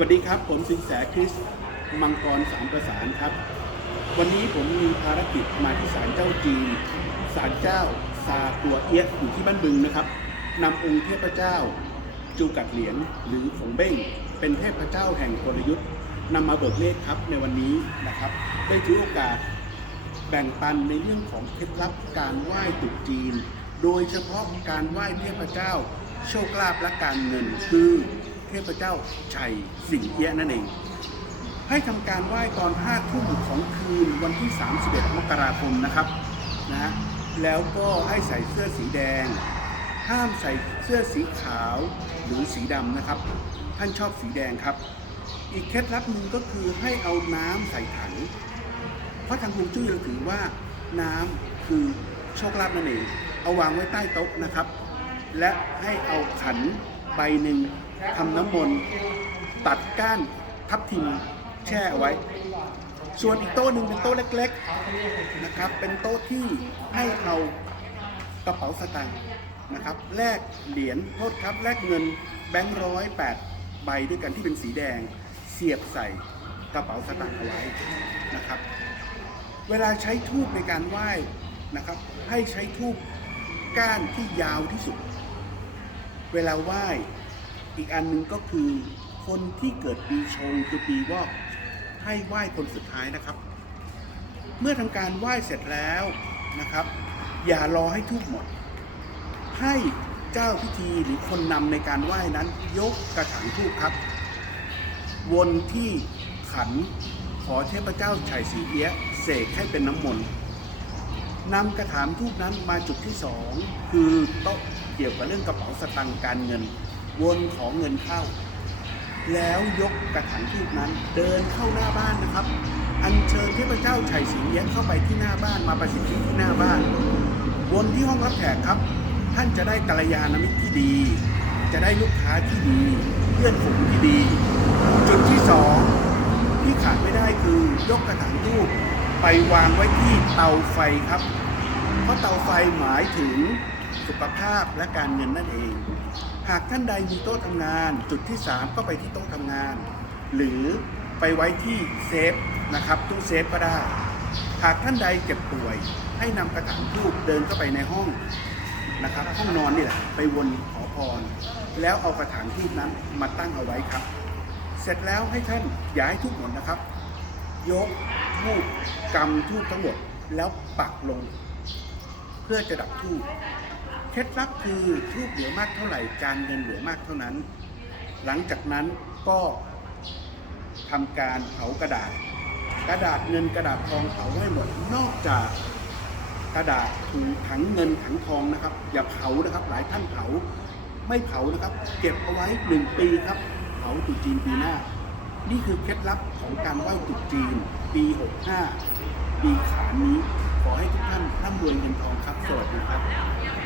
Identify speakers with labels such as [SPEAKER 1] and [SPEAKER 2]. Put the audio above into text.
[SPEAKER 1] วัสดีครับ ผมสินแสคริสมังกรสามประสานครับ วันนี้ผมมีภารกิจมาที่ศาลเจ้าจีนศาลเจ้าซาตัวเอียะอยู่ที่บ้านบึงนะครับนำองค์เทพเจ้า จูกัดเหรียญหรือขงเบ้ง เป็นเทพเจ้าแห่งกลยุทธ์นำมาเบิกเนตรครับในวันนี้นะครับ ได้ถือโอกาสแบ่งปันในเรื่องของเคล็ดลับการไหว้ตรุษจีน โดยเฉพาะการไหว้เทพเจ้า โชคลาภและการเงินคือ เทพเจ้าชัยสิงเอี้ยนั่นเอง ให้ทำการไหว้ตอน5ทุ่มของคืนวันที่ 31 มกราคมนะครับนะแล้วก็ให้ใส่เสื้อสีแดง ห้ามใส่เสื้อสีขาวหรือสีดำนะครับ ท่านชอบสีแดงครับ อีกเคล็ดลับหนึ่งก็คือให้เอาน้ำใส่ถัง เพราะทางฮวงจุ้ยเราถือว่าน้ำคือโชคลาภนั่นเอง เอาวางไว้ใต้โต๊ะนะครับ และให้เอาขันใบหนึ่ง ทำน้ำมนต์ตัดก้านทับทิมแช่เอาไว้ ส่วนอีกโต๊ะหนึ่งเป็นโต๊ะเล็กๆนะครับ เป็นโต๊ะที่ให้เอากระเป๋าสตางค์นะครับแลกเหรียญโทษครับแลกเงินแบงค์ร้อยแปดใบด้วยกันที่เป็นสีแดงเสียบใส่กระเป๋าสตางค์เอาไว้นะครับ เวลาใช้ทูบในการไหว้นะครับ ให้ใช้ทูบก้านที่ยาวที่สุด เวลาไหว้ อีกอันหนึ่งก็คือคนที่เกิดปีชงคือปีวอกให้ไหว้คนสุดท้ายนะครับ เมื่อทำการไหว้เสร็จแล้วนะครับ อย่ารอให้ทูบหมด ให้เจ้าพิธีหรือคนนำในการไหว้นั้นยกกระถางทูบครับ วนที่ขันขอเทพเจ้าชัยสีเอี้ยเสกให้เป็นน้ำมนต์นำกระถางทูบนั้นมาจุดที่สองคือโต๊ะเกี่ยวกับเรื่องกระเป๋าสตังค์การเงิน วนของเงินเข้า แล้วยกกระถางทูบนั้น เดินเข้าหน้าบ้านนะครับ อัญเชิญเทพเจ้าชัยสีเอี้ยเข้าไปที่หน้าบ้านมาประสิทธิที่หน้าบ้าน วนที่ห้องรับแขกครับ ท่านจะได้กัลยาณมิตรที่ดี จะได้ลูกค้าที่ดีเพื่อนฝูงที่ดี จุดที่สองที่ขาดไม่ได้คือยกกระถางทูบไปวางไว้ที่เตาไฟครับ เพราะเตาไฟหมายถึงสุขภาพและการเงินนั่นเอง หากท่านใดมีโต๊ะทำงาน จุดที่ 3 ก็ไปที่โต๊ะทำงาน หรือไปไว้ที่เซฟนะครับตู้เซฟก็ได้ หากท่านใดเจ็บป่วย ให้นำกระถางทูบเดินเข้าไปในห้องนะครับห้องนอนนี่แหละไปวนขอพร แล้วเอากระถางทูบนั้นมาตั้งเอาไว้ครับ เสร็จแล้วให้ท่านอย่าให้ทุกหมดนะครับ ยกทูบกำทูบทั้งหมดแล้วปักลง เพื่อจะดับทูบ เคล็ดลับคือทูบเหลือมากเท่าไหร่การเงินเหลือมากเท่านั้น หลังจากนั้นก็ทำการเผากระดาษ กระดาษเงินกระดาษทองเผาให้หมดนอกจากกระดาษถุงถังเงินถังทองนะครับ อย่าเผานะครับ หลายท่านเผาไม่เผานะครับ เก็บเอาไว้หนึ่งปีครับเผาตรุษจีนปีหน้า นี่คือเคล็ดลับของการไหว้ตรุษจีน ปี 65 ปีขานนี้ ขอให้ทุกท่านร่ำรวยเงินทองครับ สวัสดีครับ